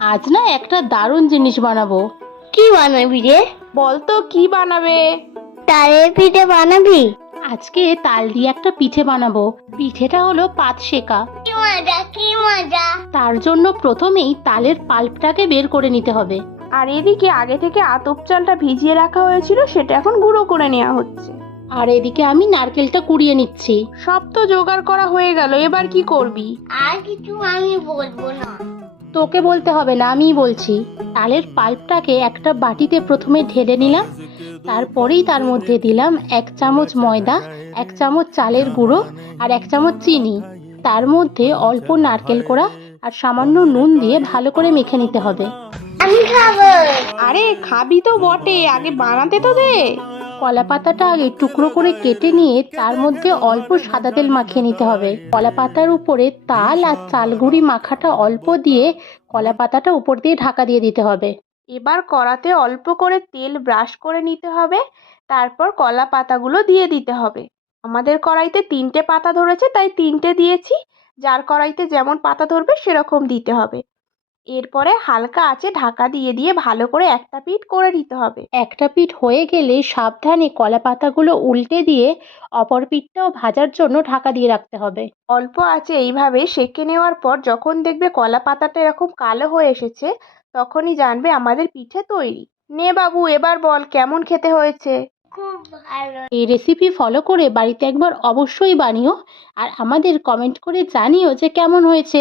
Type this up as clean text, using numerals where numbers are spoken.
আজ না একটা দারুণ জিনিস বানাবো। কি বানাবি রে? বল তো কি বানাবে? তালের পিঠে বানাবি? আজকে তাল দিয়ে একটা পিঠে বানাবো। পিঠেটা হলো পাত সেকা। কি মজা, কি মজা! তার জন্য প্রথমেই তালের পাল্পটাকে বের করে নিতে হবে। আর এদিকে আগে থেকে আতপ চালটা ভিজিয়ে রাখা হয়েছিল, সেটা এখন গুঁড়ো করে নেওয়া হচ্ছে। আর এদিকে আমি নারকেলটা কুড়িয়ে নিচ্ছি। সব তো জোগাড় করা হয়ে গেল, এবার কি করবি? আর কিছু আমি বলবো না। তোকে বলতে হবে না, আমিই বলছি। তালের পাল্পটাকে একটা বাটিতে প্রথমে ঢেলে নিলাম। তারপরেই তার মধ্যে দিলাম 1 চামচ ময়দা, 1 চামচ চালের গুঁড়ো আর 1 চামচ চিনি। তার মধ্যে অল্প নারকেল কোড়া আর সামান্য নুন দিয়ে ভালো করে মেখে নিতে হবে। আমি খাবো। আরে খাবি তো বটে, আগে বানাতে তো দে। কলা পাতাটা আগে টুকরো করে কেটে নিয়ে তার মধ্যে অল্প সাদা তেল মাখিয়ে নিতে হবে। কলা পাতার উপরে তাল আর চালগুড়ি মাখাটা অল্প দিয়ে কলা পাতাটা উপর দিয়ে ঢাকা দিয়ে দিতে হবে। এবার কড়াতে অল্প করে তেল ব্রাশ করে নিতে হবে, তারপর কলা পাতাগুলো দিয়ে দিতে হবে। আমাদের কড়াইতে 3টে পাতা ধরেছে, তাই 3টে দিয়েছি। যার কড়াইতে যেমন পাতা ধরবে সেরকম দিতে হবে। এরপরে হালকা আঁচে ঢাকা দিয়ে দিয়ে ভালো করে একটা পিঠ করে নিতে হবে। একটা পিঠ হয়ে গেলে সাবধানে কলা পাতাগুলো উল্টে দিয়ে অপর পিঠটাও ভাজার জন্য ঢাকা দিয়ে রাখতে হবে। অল্প আঁচে এইভাবে সেঁকে নেওয়ার পর যখন দেখবে কলা পাতাটা এরকম কালো হয়ে এসেছে, তখনই জানবে আমাদের পিঠে তৈরি। নে বাবু, এবার বল কেমন খেতে হয়েছে। খুব ভালো। এই রেসিপি ফলো করে বাড়িতে একবার অবশ্যই বানিও আর আমাদের কমেন্ট করে জানিও যে কেমন হয়েছে।